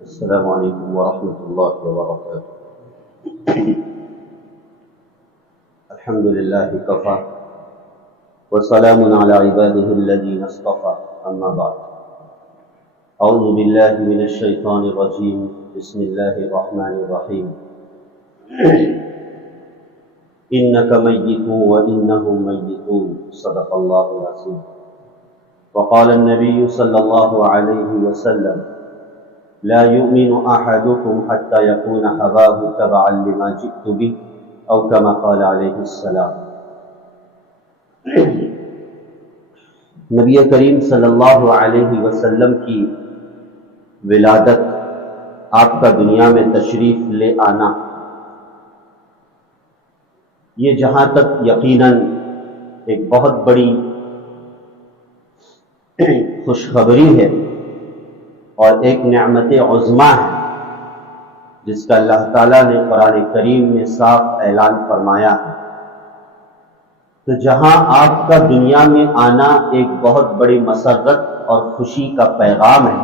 السلام علیکم ورحمۃ اللہ وبرکاتہ۔ الحمد للہ کفا وسلام علی عبادہ الذین اصطفى، اما بعد۔ اعوذ باللہ من الشیطان الرجیم، بسم اللہ الرحمن الرحیم۔ انک میت وانہم میتون، صدق اللہ العظیم۔ وقال النبی صلی اللہ علیہ وسلم: لا يؤمن احدكم حتى يكون هواه تبعا لما جئت به، او كما قال علیہ السلام۔ نبی کریم صلی اللہ علیہ وسلم کی ولادت، آپ کا دنیا میں تشریف لے آنا، یہ جہاں تک یقیناً ایک بہت بڑی خوشخبری ہے اور ایک نعمت عظمیٰ ہے، جس کا اللہ تعالیٰ نے قرآن کریم میں صاف اعلان فرمایا ہے۔ تو جہاں آپ کا دنیا میں آنا ایک بہت بڑی مسرت اور خوشی کا پیغام ہے،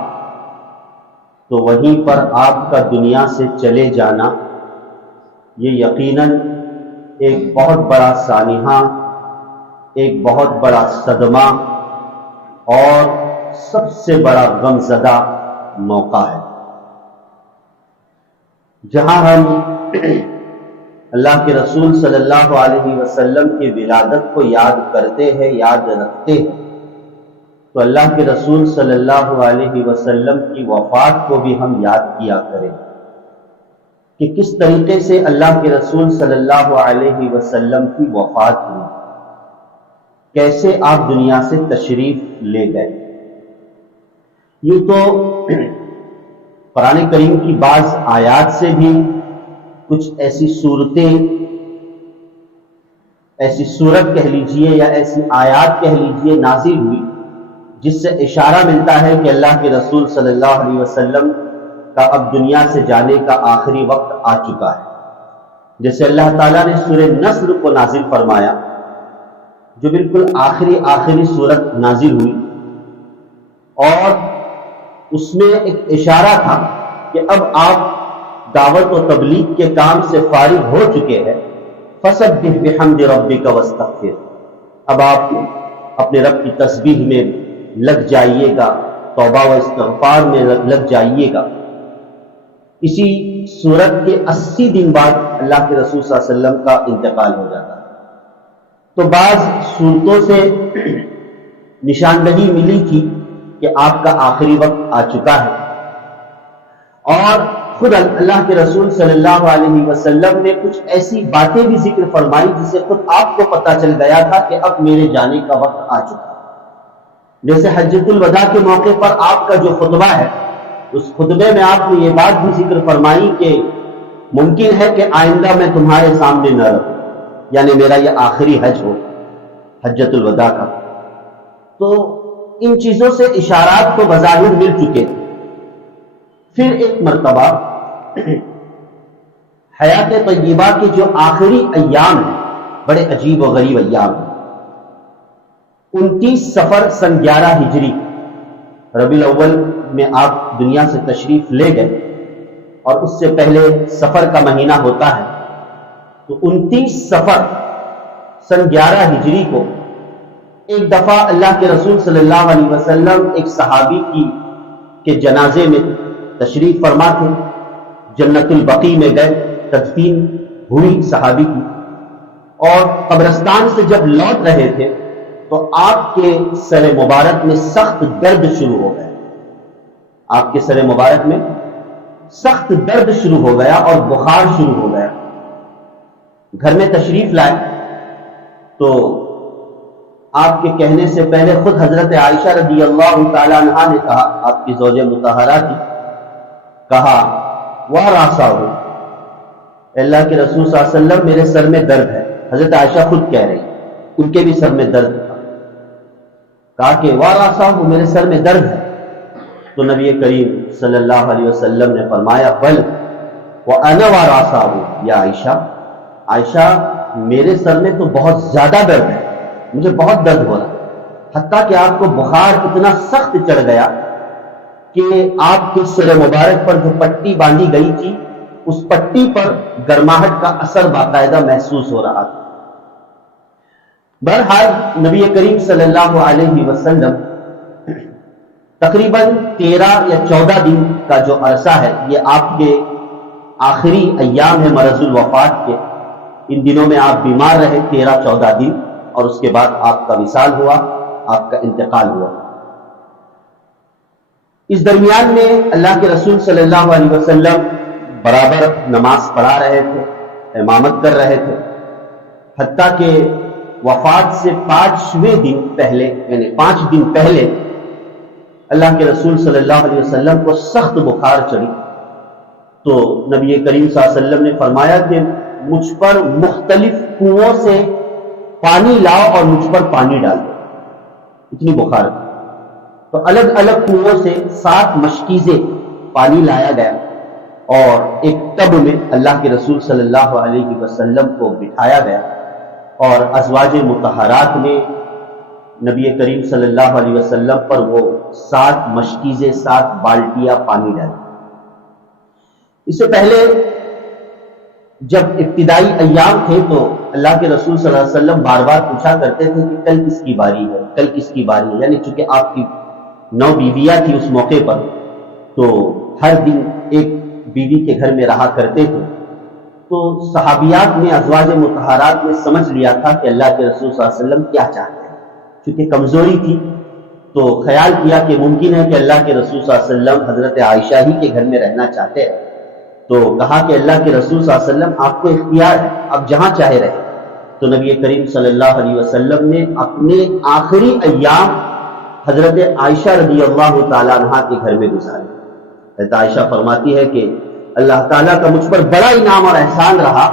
تو وہیں پر آپ کا دنیا سے چلے جانا یہ یقیناً ایک بہت بڑا سانحہ، ایک بہت بڑا صدمہ اور سب سے بڑا غمزدہ موقع ہے۔ جہاں ہم اللہ کے رسول صلی اللہ علیہ وسلم کی ولادت کو یاد کرتے ہیں، یاد رکھتے ہیں، تو اللہ کے رسول صلی اللہ علیہ وسلم کی وفات کو بھی ہم یاد کیا کریں کہ کس طریقے سے اللہ کے رسول صلی اللہ علیہ وسلم کی وفات ہوئی، کیسے آپ دنیا سے تشریف لے گئے۔ یوں تو قرآن کریم کی بعض آیات سے بھی کچھ ایسی صورتیں، ایسی صورت کہہ لیجئے یا ایسی آیات کہہ لیجئے نازل ہوئی، جس سے اشارہ ملتا ہے کہ اللہ کے رسول صلی اللہ علیہ وسلم کا اب دنیا سے جانے کا آخری وقت آ چکا ہے۔ جیسے اللہ تعالیٰ نے سورہ نصر کو نازل فرمایا، جو بالکل آخری صورت نازل ہوئی، اور اس میں ایک اشارہ تھا کہ اب آپ دعوت و تبلیغ کے کام سے فارغ ہو چکے ہیں، فسبح بحمد ربک واستغفر، اب آپ اپنے رب کی تسبیح میں لگ جائیے گا، توبہ و استغفار میں لگ جائیے گا۔ اسی صورت کے 80 دن بعد اللہ کے رسول صلی اللہ علیہ وسلم کا انتقال ہو جاتا ہے۔ تو بعض صورتوں سے نشاندہی ملی تھی کہ آپ کا آخری وقت آ چکا ہے، اور خود اللہ کے رسول صلی اللہ علیہ وسلم نے کچھ ایسی باتیں بھی ذکر فرمائی جس سے خود آپ کو پتہ چل گیا تھا کہ اب میرے جانے کا وقت آ چکا ہے۔ جیسے حجۃ الوداع کے موقع پر آپ کا جو خطبہ ہے، اس خطبے میں آپ نے یہ بات بھی ذکر فرمائی کہ ممکن ہے کہ آئندہ میں تمہارے سامنے نہ رہوں، یعنی میرا یہ آخری حج ہو، حجۃ الوداع کا۔ تو ان چیزوں سے اشارات تو بظاہر مل چکے تھے۔ پھر ایک مرتبہ حیات طیبہ کے جو آخری ایام ہیں، بڑے عجیب و غریب ایام ہیں۔ 29 صفر سن 11 ہجری، ربیع الاول میں آپ دنیا سے تشریف لے گئے، اور اس سے پہلے صفر کا مہینہ ہوتا ہے۔ تو 29 صفر سن 11 ہجری کو ایک دفعہ اللہ کے رسول صلی اللہ علیہ وسلم ایک صحابی کے جنازے میں تشریف فرما تھے، جنت البقیع میں گئے، تدفین ہوئی صحابی کی، اور قبرستان سے جب لوٹ رہے تھے تو آپ کے سر مبارک میں سخت درد شروع ہو گیا، آپ کے سر مبارک میں سخت درد شروع ہو گیا اور بخار شروع ہو گیا۔ گھر میں تشریف لائے تو آپ کے کہنے سے پہلے خود حضرت عائشہ رضی اللہ تعالیٰ عنہا نے کہا، آپ کی زوجہ مطہرہ تھی، کہا وَرَاسَهُ، اللہ کے رسول صلی اللہ علیہ وسلم میرے سر میں درد ہے۔ حضرت عائشہ خود کہہ رہی، ان کے بھی سر میں درد تھا، کہا کہ وَرَاسَهُ، میرے سر میں درد ہے۔ تو نبی کریم صلی اللہ علیہ وسلم نے فرمایا بل وَأَنَا وَرَاسَهُ یا عائشہ، عائشہ میرے سر میں تو بہت زیادہ درد ہے، مجھے بہت درد ہو رہا ہے، حتیٰ کہ آپ کو بخار اتنا سخت چڑھ گیا کہ آپ کے سر مبارک پر جو پٹی باندھی گئی تھی اس پٹی پر گرماہٹ کا اثر باقاعدہ محسوس ہو رہا تھا۔ بہرحال نبی کریم صلی اللہ علیہ وسلم تقریباً 13 یا 14 دن کا جو عرصہ ہے، یہ آپ کے آخری ایام ہے مرض الوفات کے۔ ان دنوں میں آپ بیمار رہے 13-14 دن، اور اس کے بعد آپ کا وصال ہوا، آپ کا انتقال ہوا۔ اس درمیان میں اللہ کے رسول صلی اللہ علیہ وسلم برابر نماز پڑھا رہے تھے، امامت کر رہے تھے، حتیٰ کہ وفات سے 5ویں دن پہلے، یعنی 5 دن پہلے اللہ کے رسول صلی اللہ علیہ وسلم کو سخت بخار چڑھی، تو نبی کریم صلی اللہ علیہ وسلم نے فرمایا کہ مجھ پر مختلف کنووں سے پانی لاؤ اور مجھ پر پانی ڈال دو، اتنی بخار تھی۔ تو الگ الگ کنووں سے 7 مشکیزیں پانی لایا گیا، اور ایک ٹب میں اللہ کے رسول صلی اللہ علیہ وسلم کو بٹھایا گیا، اور ازواج مطہرات نے نبی کریم صلی اللہ علیہ وسلم پر وہ 7 مشکیزیں 7 بالٹیاں پانی ڈالی۔ اس سے پہلے جب ابتدائی ایام تھے تو اللہ کے رسول صلی اللہ علیہ وسلم بار بار پوچھا کرتے تھے کہ کل کس کی باری ہے، کل کس کی باری ہے، یعنی چونکہ آپ کی 9 بیویاں تھی اس موقع پر، تو ہر دن ایک بیوی کے گھر میں رہا کرتے تھے۔ تو صحابیات نے، ازواج مطہرات نے سمجھ لیا تھا کہ اللہ کے رسول صلی اللہ علیہ وسلم کیا چاہتے ہیں، چونکہ کمزوری تھی تو خیال کیا کہ ممکن ہے کہ اللہ کے رسول صلی اللہ علیہ وسلم حضرت عائشہ ہی کے گھر میں رہنا چاہتے ہیں، تو کہا کہ اللہ کے رسول صلی اللہ علیہ وسلم آپ کو اختیار ہے، آپ جہاں چاہے رہے۔ تو نبی کریم صلی اللہ علیہ وسلم نے اپنے آخری ایام حضرت عائشہ رضی اللہ تعالیٰ عنہ کے گھر میں گزارے۔ حضرت عائشہ فرماتی ہے کہ اللہ تعالیٰ کا مجھ پر بڑا انعام اور احسان رہا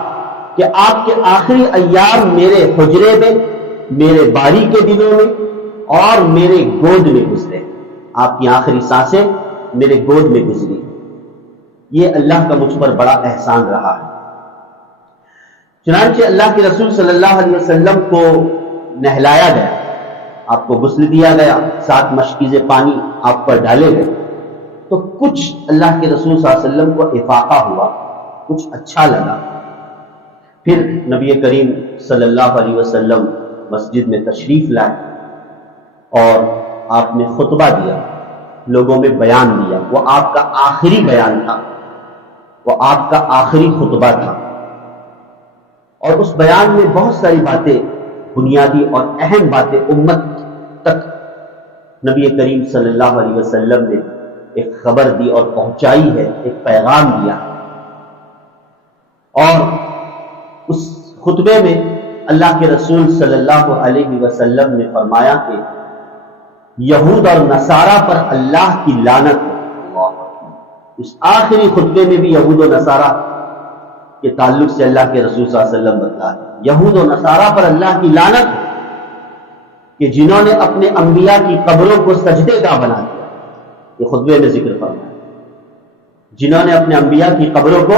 کہ آپ کے آخری ایام میرے حجرے میں، میرے باری کے دنوں میں اور میرے گود میں گزرے، آپ کی آخری سانسیں میرے گود میں گزری۔ یہ اللہ کا مجھ پر بڑا احسان رہا ہے۔ چنانچہ اللہ کے رسول صلی اللہ علیہ وسلم کو نہلایا گیا، آپ کو غسل دیا گیا، 7 مشکیزیں پانی آپ پر ڈالے گئے، تو کچھ اللہ کے رسول صلی اللہ علیہ وسلم کو افاقہ ہوا، کچھ اچھا لگا۔ پھر نبی کریم صلی اللہ علیہ وسلم مسجد میں تشریف لائے اور آپ نے خطبہ دیا، لوگوں میں بیان دیا، وہ آپ کا آخری بیان تھا، وہ آپ کا آخری خطبہ تھا، اور اس بیان میں بہت ساری باتیں، بنیادی اور اہم باتیں امت تک نبی کریم صلی اللہ علیہ وسلم نے ایک خبر دی اور پہنچائی ہے، ایک پیغام دیا۔ اور اس خطبے میں اللہ کے رسول صلی اللہ علیہ وسلم نے فرمایا کہ یہود اور نصارہ پر اللہ کی لعنت ہے۔ اس آخری خطبے میں بھی یہود و نصارہ کے تعلق سے اللہ کے رسول صلی اللہ علیہ وسلم بتلا ہے، یہود و نصارہ پر اللہ کی لعنت ہے کہ جنہوں نے اپنے انبیاء کی قبروں کو سجدے گاہ بنا دیا۔ یہ خطبے میں ذکر فرمایا، جنہوں نے اپنے انبیاء کی قبروں کو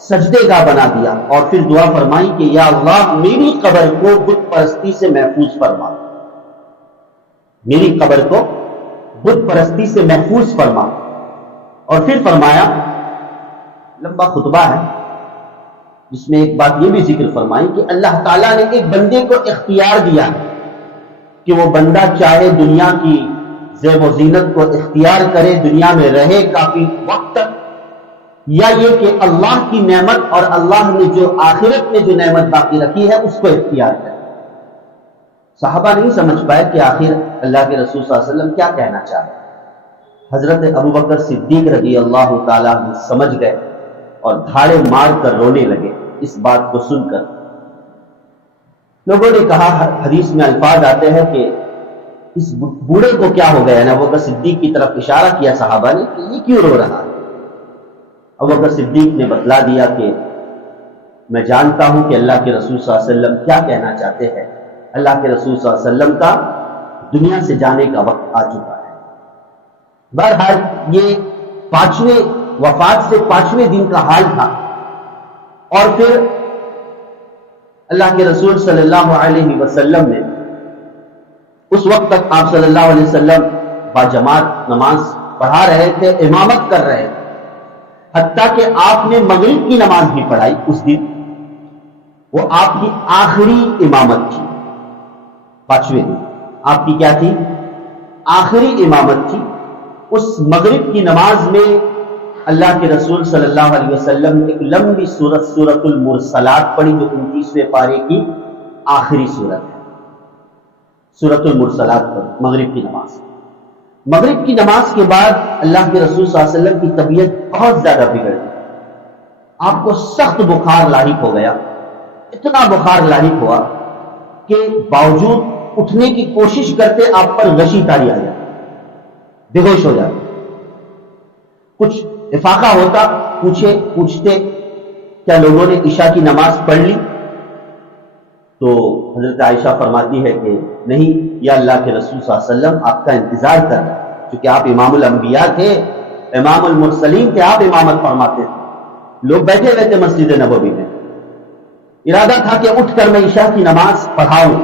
سجدے گاہ بنا دیا، اور پھر دعا فرمائی کہ یا اللہ میری قبر کو بت پرستی سے محفوظ فرما، میری قبر کو بت پرستی سے محفوظ فرما۔ اور پھر فرمایا، لمبا خطبہ ہے جس میں ایک بات یہ بھی ذکر فرمائی کہ اللہ تعالیٰ نے ایک بندے کو اختیار دیا کہ وہ بندہ چاہے دنیا کی زیب و زینت کو اختیار کرے، دنیا میں رہے کافی وقت تک، یا یہ کہ اللہ کی نعمت اور اللہ نے جو آخرت میں جو نعمت باقی رکھی ہے اس کو اختیار کرے۔ صحابہ نہیں سمجھ پائے کہ آخر اللہ کے رسول صلی اللہ علیہ وسلم کیا کہنا چاہتے۔ حضرت ابو بکر صدیق رضی اللہ تعالیٰ عنہ سمجھ گئے اور دھاڑے مار کر رونے لگے اس بات کو سن کر۔ لوگوں نے کہا، حدیث میں الفاظ آتے ہیں کہ اس بوڑھے کو کیا ہو گیا، ابو بکر صدیق کی طرف اشارہ کیا صحابہ نے کہ یہ کیوں رو رہا ہے۔ ابو بکر صدیق نے بتلا دیا کہ میں جانتا ہوں کہ اللہ کے رسول صلی اللہ علیہ وسلم کیا کہنا چاہتے ہیں، اللہ کے رسول صلی اللہ علیہ وسلم کا دنیا سے جانے کا وقت آ چکا ہے۔ بہرحال یہ 5ویں وفات سے 5ویں دن کا حال تھا، اور پھر اللہ کے رسول صلی اللہ علیہ وسلم نے اس وقت تک آپ صلی اللہ علیہ وسلم باجماعت نماز پڑھا رہے تھے، امامت کر رہے تھے، حتیٰ کہ آپ نے مغرب کی نماز بھی پڑھائی اس دن، وہ آپ کی آخری امامت تھی، 5ویں دن آپ کی کیا تھی؟ آخری امامت تھی۔ اس مغرب کی نماز میں اللہ کے رسول صلی اللہ علیہ وسلم نے ایک لمبی سورت، سورت المرسلات پڑھی، جو 29ویں پارے کی آخری سورت ہے۔ سورت المرسلات پڑھی مغرب کی نماز۔ مغرب کی نماز کے بعد اللہ کے رسول صلی اللہ علیہ وسلم کی طبیعت بہت زیادہ بگڑ گئی، آپ کو سخت بخار لاحق ہو گیا، اتنا بخار لاحق ہوا کہ باوجود اٹھنے کی کوشش کرتے آپ پر غشی تاری آ جاتی، بے ہوش ہو جاتے۔ کچھ افاقہ ہوتا، پوچھتے کیا لوگوں نے عشاء کی نماز پڑھ لی؟ تو حضرت عائشہ فرماتی ہے کہ نہیں یا اللہ کے رسول صلی اللہ علیہ وسلم آپ کا انتظار کر رہے ہیں، کیونکہ آپ امام الانبیاء تھے، امام المرسلین تھے، آپ امامت فرماتے تھے۔ لوگ بیٹھے ہوئے تھے مسجد نبوی میں، ارادہ تھا کہ اٹھ کر میں عشاء کی نماز پڑھاؤں،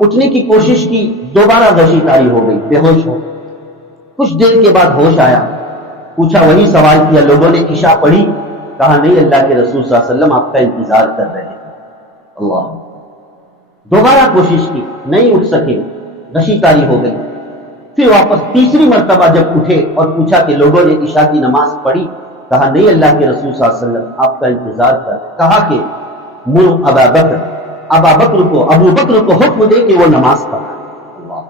اٹھنے کی کوشش کی، دوبارہ غشی طاری ہو گئی، بے ہوش ہو۔ کچھ دیر کے بعد ہوش آیا، پوچھا، وہی سوال کیا، لوگوں نے عشاء پڑھی؟ کہا نہیں، اللہ کے رسول صلی اللہ علیہ وسلم آپ کا انتظار کر رہے ہیں۔ اللہ، دوبارہ کوشش کی، نہیں اٹھ سکے، غشی طاری ہو گئی۔ پھر واپس تیسری مرتبہ جب اٹھے اور پوچھا کہ لوگوں نے عشاء کی نماز پڑھی؟ کہا نہیں، اللہ کے رسول صلی اللہ علیہ وسلم آپ کا انتظار کر رہے ہیں۔ کہا کہ مر ابا بکر کو، ابو بکر کو حکم دے کہ وہ نماز پڑھائے۔ اللہ،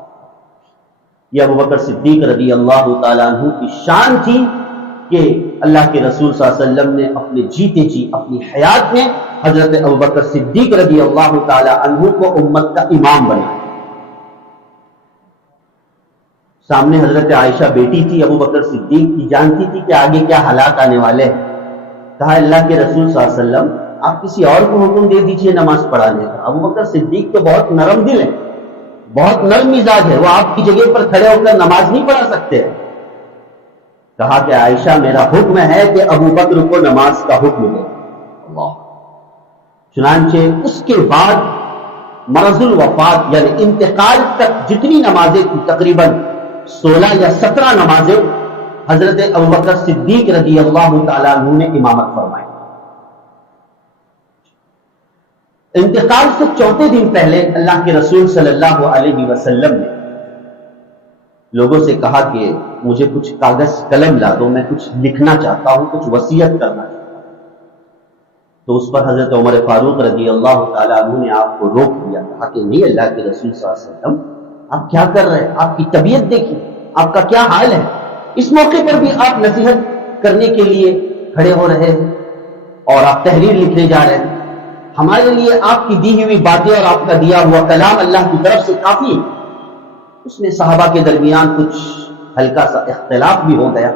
یہ ابو بکر صدیق رضی اللہ تعالیٰ عنہ کی شان تھی کہ اللہ کے رسول صلی اللہ علیہ وسلم نے اپنے جیتے جی اپنی حیات میں حضرت ابو بکر صدیق رضی اللہ تعالیٰ عنہ کو امت کا امام بنایا۔ سامنے حضرت عائشہ بیٹی تھی ابو بکر صدیق کی، جانتی تھی کہ آگے کیا حالات آنے والے ہیں۔ کہا اللہ کے رسول صلی اللہ علیہ وسلم آپ کسی اور کو حکم دے دیجئے نماز پڑھانے کا۔ ابو بکر صدیق تو بہت نرم دل ہے، بہت نرم مزاج ہے، وہ آپ کی جگہ پر کھڑے ہو کر نماز نہیں پڑھا سکتے ہیں۔ کہا کہ عائشہ میرا حکم ہے کہ ابو بکر کو نماز کا حکم دے۔ اللہ، چنانچہ اس کے بعد مرض الوفات یعنی انتقال تک جتنی نمازیں تھیں، تقریباً 16 یا 17 نمازیں حضرت ابو بکر صدیق رضی اللہ تعالیٰ عنہ نے امامت فرمائی۔ انتقال سے 4 دن پہلے اللہ کے رسول صلی اللہ علیہ وسلم نے لوگوں سے کہا کہ مجھے کچھ کاغذ قلم لا دو، میں کچھ لکھنا چاہتا ہوں، کچھ وصیت کرنا چاہتا ہوں۔ تو اس پر حضرت عمر فاروق رضی اللہ تعالیٰ عنہ نے آپ کو روک دیا، کہا کہ نہیں اللہ کے رسول صلی اللہ علیہ وسلم آپ کیا کر رہے ہیں، آپ کی طبیعت دیکھیے، آپ کا کیا حال ہے۔ اس موقع پر بھی آپ نصیحت کرنے کے لیے کھڑے ہو رہے ہیں اور آپ تحریر لکھنے جا رہے ہیں۔ ہمارے لیے آپ کی دی ہوئی باتیں اور آپ کا دیا ہوا کلام اللہ کی طرف سے کافی ہے۔ اس میں صحابہ کے درمیان کچھ ہلکا سا اختلاف بھی ہو گیا،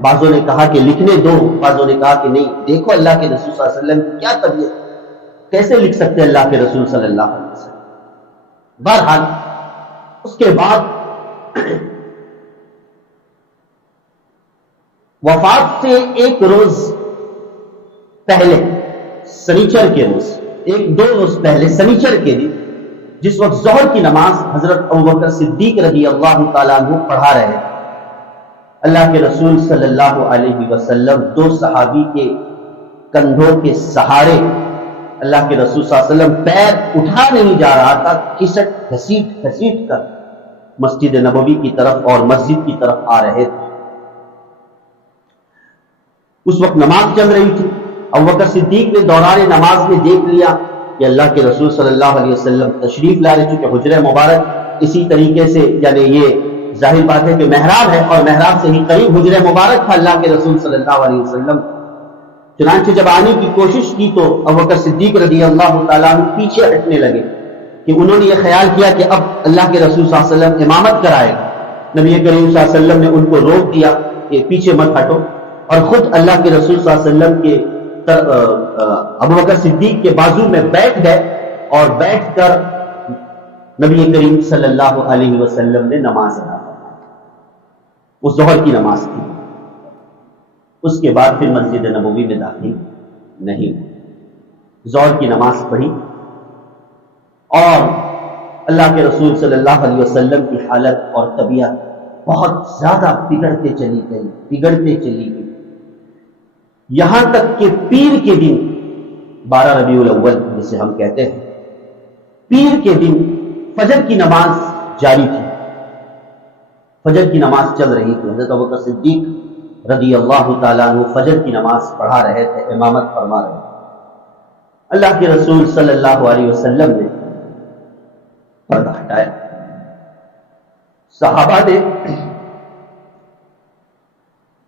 بعضوں نے کہا کہ لکھنے دو، بعضوں نے کہا کہ نہیں، دیکھو اللہ کے رسول صلی اللہ علیہ وسلم کی کیا طبیعت، کیسے لکھ سکتے اللہ کے رسول صلی اللہ علیہ وسلم۔ بہرحال اس کے بعد وفات سے 1 روز پہلے، سنیچر کے روز، 1-2 روز پہلے سنیچر کے دن، جس وقت ظہر کی نماز حضرت ابوبکر صدیق رضی اللہ تعالیٰ عنہ پڑھا رہے تھے، اللہ کے رسول صلی اللہ علیہ وسلم 2 صحابی کے کندھوں کے سہارے، اللہ کے رسول صلی اللہ علیہ وسلم پیر اٹھا نہیں جا رہا تھا، کھسٹ گھسیٹ کر مسجد نبوی کی طرف اور مسجد کی طرف آ رہے تھے۔ اس وقت نماز چل رہی تھی، ابوبکر صدیق نے دوران نماز میں دیکھ لیا کہ اللہ کے رسول صلی اللہ علیہ وسلم تشریف لا رہے، چونکہ حجرہ مبارک اسی طریقے سے، یعنی یہ ظاہر بات ہے کہ محراب ہے اور محراب سے ہی قریب حجرہ مبارک تھا اللہ کے رسول صلی اللہ علیہ وسلم۔ چنانچہ جب آنے کی کوشش کی تو ابوبکر صدیق رضی اللہ تعالیٰ عنہ پیچھے ہٹنے لگے، کہ انہوں نے یہ خیال کیا کہ اب اللہ کے رسول صلی اللہ علیہ وسلم امامت کرائے گا۔ نبی کریم صلی اللہ علیہ وسلم نے ان کو روک دیا کہ پیچھے مت ہٹو، اور خود اللہ کے رسول صلی اللہ علیہ وسلم کے ابوبکر صدیق کے بازو میں بیٹھ گئے اور بیٹھ کر نبی کریم صلی اللہ علیہ وسلم نے نماز ادا فرمائی۔ وہ ظہر کی نماز تھی۔ اس کے بعد پھر مسجد نبوی میں داخل نہیں ہوئے، ظہر کی نماز پڑھی اور اللہ کے رسول صلی اللہ علیہ وسلم کی حالت اور طبیعت بہت زیادہ بگڑتے چلی گئی، یہاں تک کہ پیر کے دن 12 ربیع الاول جسے ہم کہتے ہیں، پیر کے دن فجر کی نماز جاری تھی، فجر کی نماز چل رہی تھی، حضرت ابوبکر صدیق رضی اللہ تعالیٰ عنہ فجر کی نماز پڑھا رہے تھے، امامت فرما رہے تھے۔ اللہ کے رسول صلی اللہ علیہ وسلم نے پردہ ہٹایا، صحابہ نے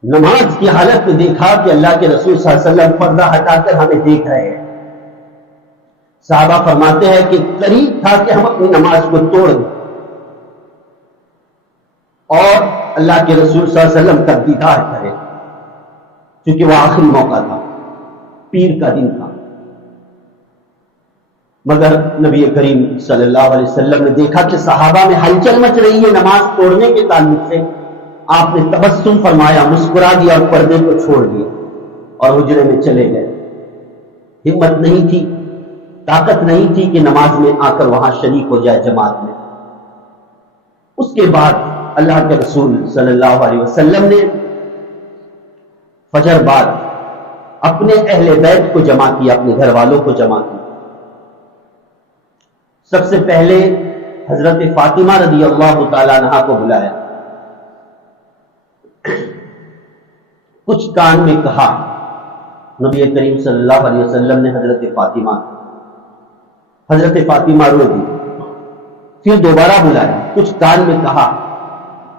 نماز کی حالت میں دیکھا کہ اللہ کے رسول صلی اللہ علیہ وسلم پردہ ہٹا کر ہمیں دیکھ رہے ہیں۔ صحابہ فرماتے ہیں کہ قریب تھا کہ ہم اپنی نماز کو توڑ دیں اور اللہ کے رسول صلی اللہ علیہ وسلم کا دیدار کریں، کیونکہ وہ آخری موقع تھا، پیر کا دن تھا۔ مگر نبی کریم صلی اللہ علیہ وسلم نے دیکھا کہ صحابہ میں ہلچل مچ رہی ہے نماز توڑنے کے تعلق سے، آپ نے تبسم فرمایا، مسکرا دیا اور پردے کو چھوڑ دیا اور حجرے میں چلے گئے۔ ہمت نہیں تھی، طاقت نہیں تھی کہ نماز میں آ کر وہاں شریک ہو جائے جماعت میں۔ اس کے بعد اللہ کے رسول صلی اللہ علیہ وسلم نے فجر بعد اپنے اہل بیت کو جمع کیا، اپنے گھر والوں کو جمع کیا۔ سب سے پہلے حضرت فاطمہ رضی اللہ تعالیٰ عنہا کو بلایا، کچھ کان میں کہا، نبی کریم صلی اللہ علیہ وسلم نے حضرت فاطمہ رو دی، پھر دوبارہ بلایا، کچھ کان میں کہا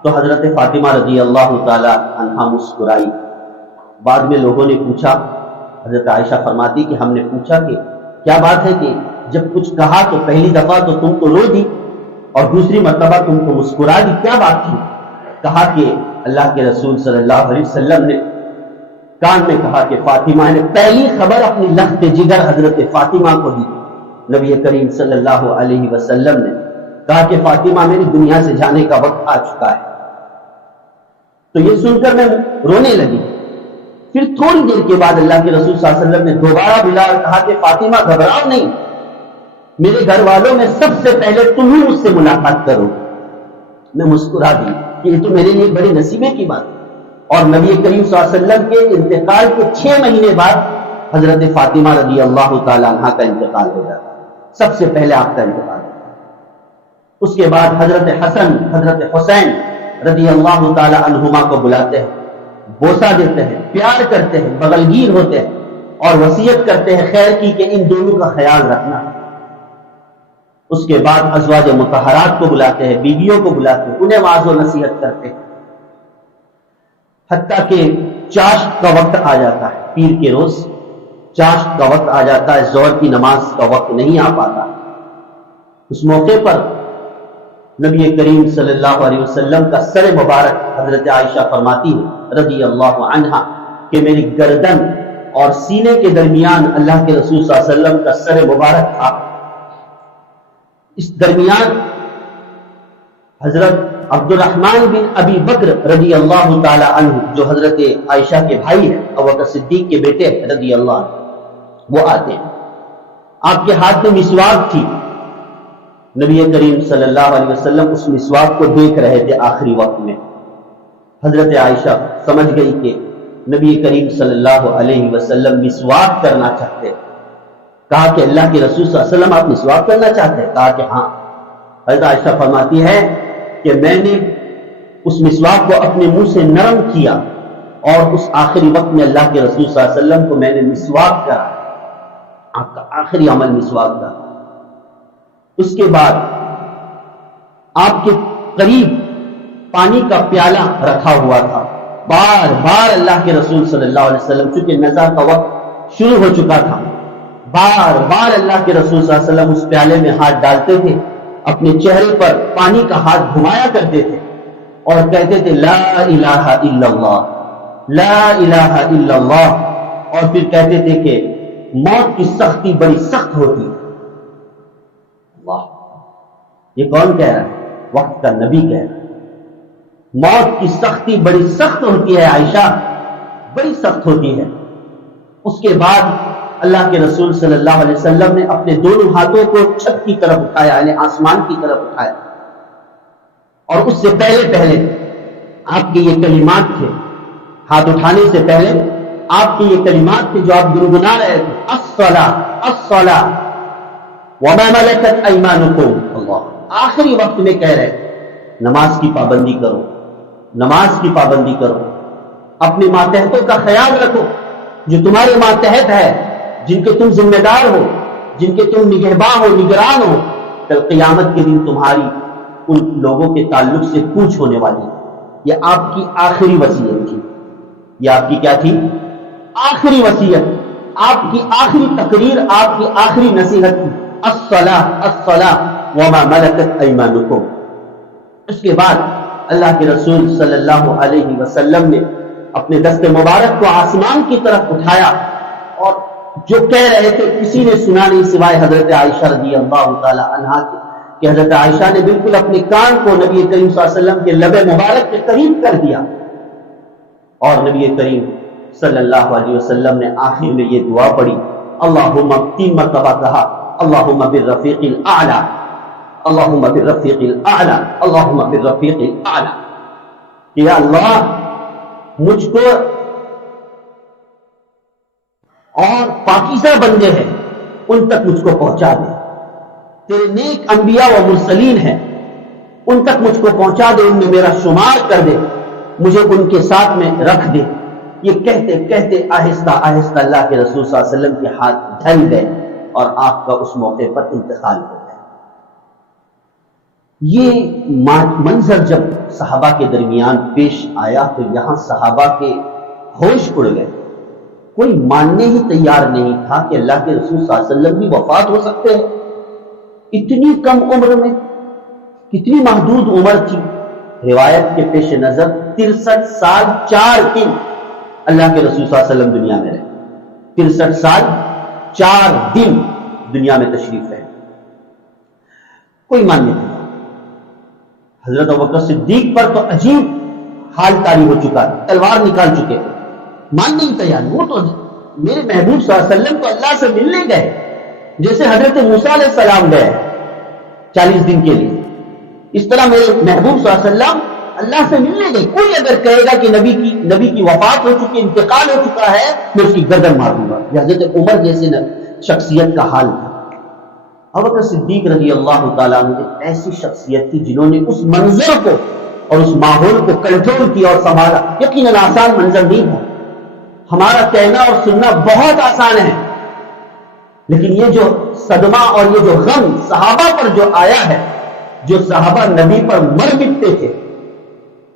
تو حضرت فاطمہ رضی اللہ تعالیٰ عنہا مسکرائی۔ بعد میں لوگوں نے پوچھا، حضرت عائشہ فرماتی کہ ہم نے پوچھا کہ کیا بات ہے کہ جب کچھ کہا تو پہلی دفعہ تو تم کو رو دی اور دوسری مرتبہ تم کو مسکرا دی، کیا بات تھی؟ کہا کہ اللہ کے رسول صلی اللہ علیہ وسلم نے کان میں کہا کہ فاطمہ نے پہلی خبر اپنی لخت جگر حضرت فاطمہ کو دی۔ نبی کریم صلی اللہ علیہ وسلم نے کہا کہ فاطمہ میری دنیا سے جانے کا وقت آ چکا ہے۔ تو یہ سن کر میں رونے لگی۔ پھر تھوڑی دیر کے بعد اللہ کے رسول صلی اللہ علیہ وسلم نے دوبارہ بلا اور کہا کہ فاطمہ گھبراؤ نہیں، میرے گھر والوں میں سب سے پہلے تم ہی مجھ سے ملاقات کرو۔ میں مسکرا دی کہ یہ تو میرے لیے بڑے نصیبے کی بات ہے۔ اور نبی کریم صلی اللہ علیہ وسلم کے انتقال کے 6 مہینے بعد حضرت فاطمہ رضی اللہ تعالی عنہا کا انتقال ہو جاتا ہے، سب سے پہلے آپ کا انتقال ہوتا ہے۔ اس کے بعد حضرت حسن حضرت حسین رضی اللہ تعالی عنہما کو بلاتے ہیں، بوسہ دیتے ہیں، پیار کرتے ہیں، بغلگیر ہوتے ہیں اور وصیت کرتے ہیں خیر کی کہ ان دونوں کا خیال رکھنا۔ اس کے بعد ازواج مطہرات کو بلاتے ہیں، بیویوں کو بلاتے ہیں، انہیں واعظ و نصیحت کرتے ہیں، حتیٰ کہ چاشت کا وقت آ جاتا ہے، پیر کے روز چاشت کا وقت آ جاتا ہے، ظہر کی نماز کا وقت نہیں آ پاتا۔ اس موقع پر نبی کریم صلی اللہ علیہ وسلم کا سر مبارک حضرت عائشہ فرماتی ہے رضی اللہ عنہا کہ میری گردن اور سینے کے درمیان اللہ کے رسول صلی اللہ علیہ وسلم کا سر مبارک تھا۔ اس درمیان حضرت عبد الرحمن بن ابی بکر رضی اللہ تعالی عنہ جو حضرت عائشہ کے بھائی ہیں، ابوبکر صدیق کے بیٹے رضی اللہ عنہ، وہ آتے ہیں۔ آپ کے ہاتھ میں مسواک تھی، نبی کریم صلی اللہ علیہ وسلم اس مسواک کو دیکھ رہے تھے آخری وقت میں۔ حضرت عائشہ سمجھ گئی کہ نبی کریم صلی اللہ علیہ وسلم مسواک کرنا چاہتے، کہا کہ اللہ کے رسول صلی اللہ علیہ وسلم آپ مسواک کرنا چاہتے ہیں؟ کہا کہ ہاں۔ حضرت عائشہ فرماتی ہے کہ میں نے اس مسواک کو اپنے منہ سے نرم کیا اور اس آخری وقت میں اللہ کے رسول صلی اللہ علیہ وسلم کو میں نے مسواک کرا، آپ کا آخری عمل مسواک کا۔ اس کے بعد آپ کے قریب پانی کا پیالہ رکھا ہوا تھا، بار بار اللہ کے رسول صلی اللہ علیہ وسلم، چونکہ نزا کا وقت شروع ہو چکا تھا، بار بار اللہ کے رسول صلی اللہ علیہ وسلم اس پیالے میں ہاتھ ڈالتے تھے، اپنے چہرے پر پانی کا ہاتھ گھمایا کرتے تھے اور کہتے تھے لا الہ الا اللہ، لا الہ الا اللہ، اور پھر کہتے تھے کہ موت کی سختی بڑی سخت ہوتی ہے۔ اللہ، یہ کون کہہ رہا ہے؟ وقت کا نبی کہہ رہا ہے، موت کی سختی بڑی سخت ہوتی ہے عائشہ، بڑی سخت ہوتی ہے۔ اس کے بعد اللہ کے رسول صلی اللہ علیہ وسلم نے اپنے دونوں ہاتھوں کو چھت کی طرف اٹھایا، یعنی آسمان کی طرف اٹھایا، اور اس سے پہلے آپ کے یہ کلمات تھے، ہاتھ اٹھانے سے پہلے آپ کے یہ کلمات تھے جو آپ گنگنا رہے تھے، الصلاۃ الصلاۃ وما ملکت ایمانکم، اللہ آخری وقت میں کہہ رہے نماز کی پابندی کرو، نماز کی پابندی کرو، اپنے ماتحتوں کا خیال رکھو، جو تمہارے ماتحت ہے، جن کے تم ذمہ دار ہو، جن کے تم نگہباں ہو، نگران ہو، کل قیامت کے دن تمہاری ان لوگوں کے تعلق سے پوچھ ہونے والی ہے۔ یہ آپ کی آخری وصیت تھی، یہ آپ کی کیا تھی؟ آخری وصیت، آپ کی آخری تقریر، آپ کی آخری نصیحت تھی، الصلاۃ الصلاۃ وما ملکت ایمانکم۔ اس کے بعد اللہ کے رسول صلی اللہ علیہ وسلم نے اپنے دست مبارک کو آسمان کی طرف اٹھایا، اور جو کہہ رہے تھے کسی نے سنا نہیں سوائے حضرت عائشہ رضی اللہ تعالی عنہا کے، کہ حضرت عائشہ نے بالکل اپنے کان کو نبی کریم صلی اللہ علیہ وسلم کے لب مبارک کے قریب کر دیا، اور نبی کریم صلی اللہ علیہ وسلم نے آخر میں یہ دعا پڑھی، اللہم، 3 مرتبہ کہا، اللہم بالرفیق الاعلی، اللہم بالرفیق الاعلی، اللہم بالرفیق الاعلی، کہ یا اللہ مجھ کو اور پاکیزہ بندے ہیں ان تک مجھ کو پہنچا دے، تیرے نیک انبیاء و مرسلین ہیں ان تک مجھ کو پہنچا دے، ان میں میرا شمار کر دے، مجھے ان کے ساتھ میں رکھ دے۔ یہ کہتے کہتے آہستہ آہستہ اللہ کے رسول صلی اللہ علیہ وسلم کے ہاتھ ڈھل گئے اور آپ کا اس موقع پر انتقال ہو گیا۔ یہ منظر جب صحابہ کے درمیان پیش آیا تو یہاں صحابہ کے ہوش اڑ گئے، کوئی ماننے ہی تیار نہیں تھا کہ اللہ کے رسول صلی اللہ علیہ وسلم بھی وفات ہو سکتے ہیں، اتنی کم عمر میں، کتنی محدود عمر تھی۔ روایت کے پیش نظر 63 سال 4 دن اللہ کے رسول صلی اللہ علیہ وسلم دنیا میں رہے، 63 سال 4 دن دنیا میں تشریف رہے، کوئی ماننے تیار۔ حضرت ابوبکر صدیق پر تو عجیب حال طاری ہو چکا تھا، تلوار نکال چکے تھے، ماننے ہی تیار۔ وہ تو میرے محبوب صلی اللہ علیہ وسلم تو اللہ سے ملنے گئے، جیسے حضرت موسیٰ علیہ السلام گئے 40 دن کے لیے، اس طرح میرے محبوب صلی اللہ علیہ وسلم اللہ سے ملنے گئے۔ کوئی اگر کہے گا کہ نبی کی وفات ہو چکی، انتقال ہو چکا ہے، میں اس کی گردن ماروں گا۔ یہ حضرت عمر جیسے شخصیت کا حال تھا۔ ابوبکر صدیق رضی اللہ تعالیٰ عنہ ایک ایسی شخصیت تھی جنہوں نے اس منظر کو اور اس ماحول کو کنٹرول کیا اور سنبھالا۔ یقیناً آسان منظر نہیں تھا، ہمارا کہنا اور سننا بہت آسان ہے، لیکن یہ جو صدمہ اور یہ جو غم صحابہ پر جو آیا ہے، جو صحابہ نبی پر مر مٹتے تھے،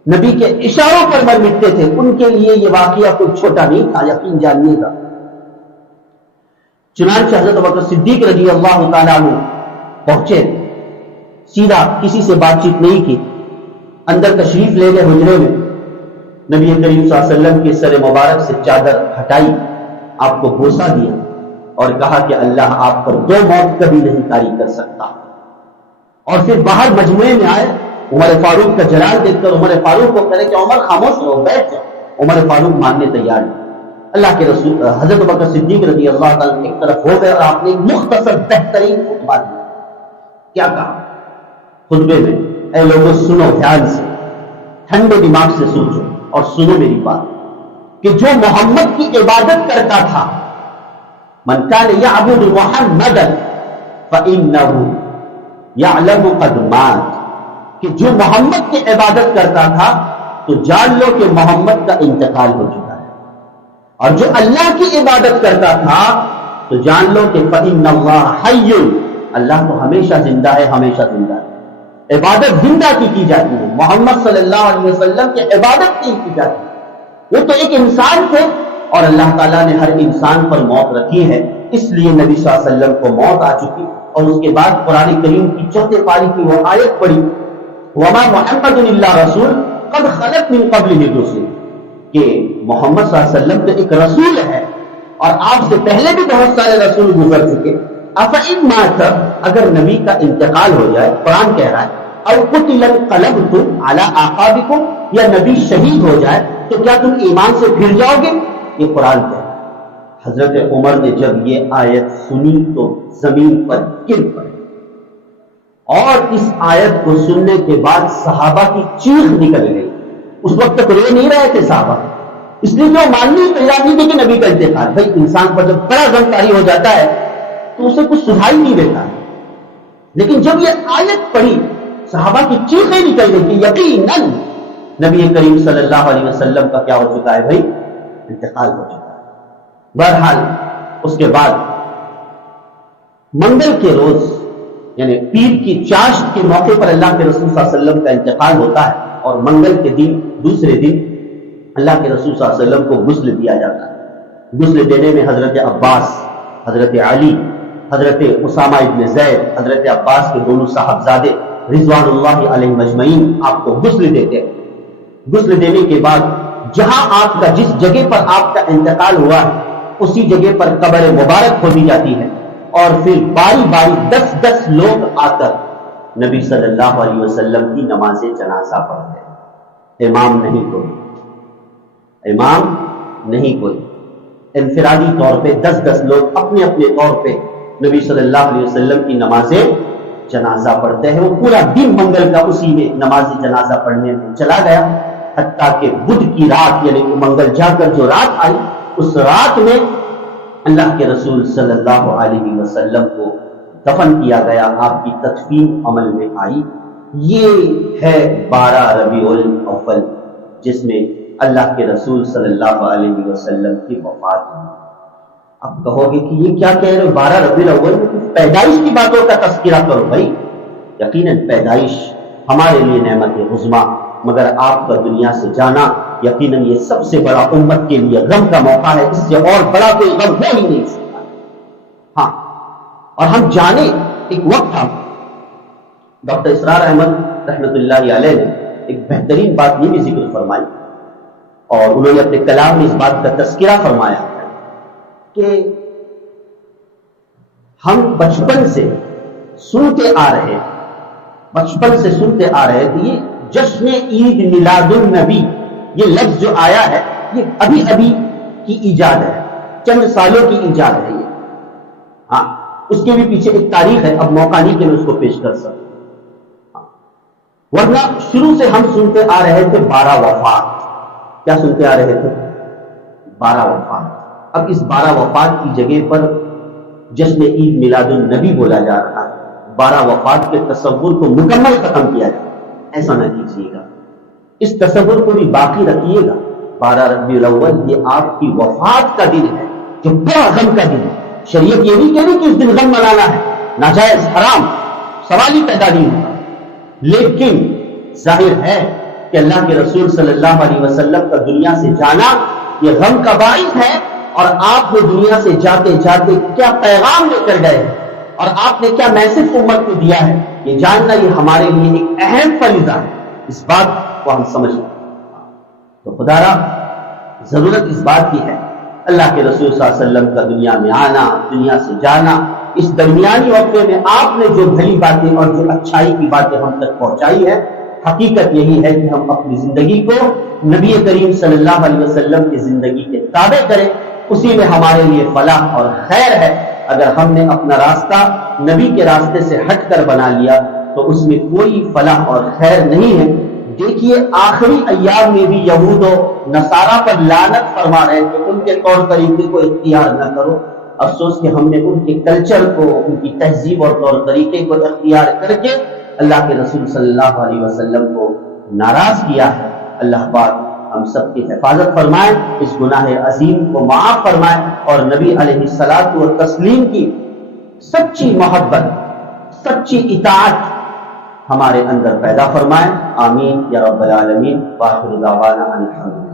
نبی کے اشاروں پر مر مٹتے تھے، ان کے لیے یہ واقعہ کوئی چھوٹا نہیں تھا، یقین جانیے گا۔ چنانچہ حضرت ابوبکر صدیق رضی اللہ تعالیٰ عنہ پہنچے، سیدھا کسی سے بات چیت نہیں کی، اندر تشریف لے گئے حجرے میں، نبی کریم صلی اللہ علیہ وسلم کے سر مبارک سے چادر ہٹائی، آپ کو بوسہ دیا اور کہا کہ اللہ آپ پر 2 موت کبھی نہیں طاری کر سکتا۔ اور پھر باہر مجموعے میں آئے، عمر فاروق کا جلال دیکھ کر عمر فاروق کو کہے کہ عمر خاموش رہو، بیٹھ جاؤ۔ عمر فاروق ماننے تیار نہیں۔ اللہ کے رسول حضرت ابوبکر صدیق رضی اللہ تعالیٰ ایک طرف ہو گئے اور آپ نے ایک مختصر بہترین خطبہ دیا۔ کیا کہا خطبے میں؟ اے لوگوں سنو دھیان سے، ٹھنڈے دماغ سے سوچو اور سنو میری بات، کہ جو محمد کی عبادت کرتا تھا، من کان یعبد محمدا فإنہ یعلم قد مات، کہ جو محمد کی عبادت کرتا تھا تو جان لو کہ محمد کا انتقال ہو چکا ہے، اور جو اللہ کی عبادت کرتا تھا تو جان لو کہ فإن اللہ حی، اللہ تو ہمیشہ زندہ ہے، ہمیشہ زندہ ہے۔ عبادت زندہ کی جاتی ہے، محمد صلی اللہ علیہ وسلم کی عبادت نہیں کی جاتی۔ وہ تو ایک انسان تھے اور اللہ تعالیٰ نے ہر انسان پر موت رکھی ہے، اس لیے نبی صلی اللہ علیہ وسلم کو موت آ چکی، اور اس کے بعد قرآن کریم کی 4 پاری کی وہ آیت پڑھی، وما محمد الا رسول قد خلت من قبلہ الرسل، کہ محمد صلی اللہ علیہ وسلم تو ایک رسول ہے اور آپ سے پہلے بھی بہت سارے رسول گزر چکے۔ افإن مات، اگر نبی کا انتقال ہو جائے، قرآن کہہ رہا ہے، او قتل انقلبتم علی اعقابکم، یا نبی شہید ہو جائے تو کیا تم ایمان سے پھر جاؤ گے؟ یہ قرآن کہہ رہا ہے۔ حضرت عمر نے جب یہ آیت سنی تو زمین پر گر پڑے، اور اس آیت کو سننے کے بعد صحابہ کی چیخ نکل گئی، اس وقت تک رو نہیں رہے تھے صحابہ، اس لیے جو ماننی تیار نہیں تھے کہ نبی کا انتقال. بھائی انسان پر جب بڑا غم طاری ہو جاتا ہے تو اسے کچھ سدھائی نہیں دیتا ہے. لیکن جب یہ آیت پڑھی صحابہ کی چیخیں نکل گئی کہ یقیناً نبی کریم صلی اللہ علیہ وسلم کا کیا ہو چکا ہے بھائی، انتقال ہو چکا ہے. بہرحال اس کے بعد منگل کے روز یعنی پیر کی چاشت کے موقع پر اللہ کے رسول صلی اللہ علیہ وسلم کا انتقال ہوتا ہے، اور منگل کے دن دوسرے دن اللہ کے رسول صلی اللہ علیہ وسلم کو غسل دیا جاتا ہے. غسل دینے میں حضرت عباس، حضرت علی، حضرت اسامہ ابن زید، حضرت عباس کے دونوں صاحبزادے رضوان اللہ علیہ مجمعین آپ کو غسل دیتے ہیں. غسل دینے کے بعد جہاں آپ کا جس جگہ پر آپ کا انتقال ہوا ہے اسی جگہ پر قبر مبارک کھودی جاتی ہے، اور پھر باری باری 10 لوگ آ کر نبی صلی اللہ علیہ وسلم کی نماز جنازہ پڑھتے ہیں. امام نہیں کوئی، امام نہیں کوئی، انفرادی طور پہ 10 لوگ اپنے اپنے طور پہ نبی صلی اللہ علیہ وسلم کی نماز جنازہ پڑھتے ہیں. وہ پورا دن منگل کا اسی میں نماز جنازہ پڑھنے میں چلا گیا، حتیٰ کہ بدھ کی رات یعنی کہ منگل جا کر جو رات آئی اس رات میں اللہ کے رسول صلی اللہ علیہ وسلم کو دفن کیا گیا، آپ کی تدفین عمل میں آئی. یہ ہے 12 ربیع الاول جس میں اللہ کے رسول صلی اللہ علیہ وسلم کی وفات ہوئی. اب کہو گے کہ یہ کیا کہہ رہے ہو 12 ربیع الاول میں پیدائش کی باتوں کا تذکرہ کرو. بھائی یقیناً پیدائش ہمارے لیے نعمت عظمیٰ، مگر آپ کا دنیا سے جانا یقیناً یہ سب سے بڑا امت کے لیے غم کا موقع ہے. اس سے اور بڑا کوئی غم ہو ہی نہیں سکتا. ہاں، اور ہم جانے ایک وقت تھا ڈاکٹر اسرار احمد رحمۃ اللہ علیہ نے ایک بہترین بات یہ بھی ذکر فرمائی، اور انہوں نے اپنے کلام میں اس بات کا تذکرہ فرمایا کہ ہم بچپن سے سنتے آ رہے تھے یہ جشن عید میلاد النبی، یہ لفظ جو آیا ہے یہ ابھی کی ایجاد ہے، چند سالوں کی ایجاد ہے یہ. ہاں، اس کے بھی پیچھے ایک تاریخ ہے، اب موقع نہیں کہ میں اس کو پیش کر سکوں. ورنہ شروع سے ہم سنتے آ رہے تھے 12 وفات. کیا سنتے آ رہے تھے؟ 12 وفات. اب اس 12 وفات کی جگہ پر جشن عید میلاد النبی بولا جا رہا ہے. 12 وفات کے تصور کو مکمل ختم کیا جائے، ایسا نہ کیجیے گا، اس تصور کو بھی باقی رکھیے گا. 12 ربیع الاول یہ آپ کی وفات کا دن ہے جو بڑا غم کا دن ہے. شریعت یہ نہیں کہہ رہی کہ اس دن غم منانا ہے، ناجائز، حرام، سوال ہی پیدا نہیں ہوگا. لیکن ظاہر ہے کہ اللہ کے رسول صلی اللہ علیہ وسلم کا دنیا سے جانا یہ غم کا باعث ہے، اور آپ نے دنیا سے جاتے جاتے کیا پیغام لے کر گئے اور آپ نے کیا میسج امت کو دیا ہے، یہ جاننا یہ ہمارے لیے ایک اہم فریضہ ہے. اس بات کو ہم سمجھ لیں. تو خدا را ضرورت اس بات کی ہے اللہ کے رسول صلی اللہ علیہ وسلم کا دنیا میں آنا، دنیا سے جانا. اس درمیانی وقفے میں آپ نے جو بھلی باتیں اور جو اچھائی کی باتیں ہم تک پہنچائی ہے، حقیقت یہی ہے کہ ہم اپنی زندگی کو نبی کریم صلی اللہ علیہ وسلم کی زندگی کے تابع کریں. اسی میں ہمارے لیے فلاح اور خیر ہے. اگر ہم نے اپنا راستہ نبی کے راستے سے ہٹ کر بنا لیا تو اس میں کوئی فلاح اور خیر نہیں ہے. دیکھیے آخری ایام میں بھی یہود و نصارہ پر لعنت فرما رہے تھے، ان کے طور طریقے کو اختیار نہ کرو. افسوس کہ ہم نے ان کے کلچر کو، ان کی تہذیب اور طور طریقے کو اختیار کر کے اللہ کے رسول صلی اللہ علیہ وسلم کو ناراض کیا ہے. اللہ پاک ہم سب کی حفاظت فرمائے، اس گناہ عظیم کو معاف فرمائے، اور نبی علیہ الصلاۃ والتسلیم کی سچی محبت، سچی اطاعت ہمارے اندر پیدا فرمائے. آمین یا رب العالمین. وآخر دعوانا ان الحمد للہ.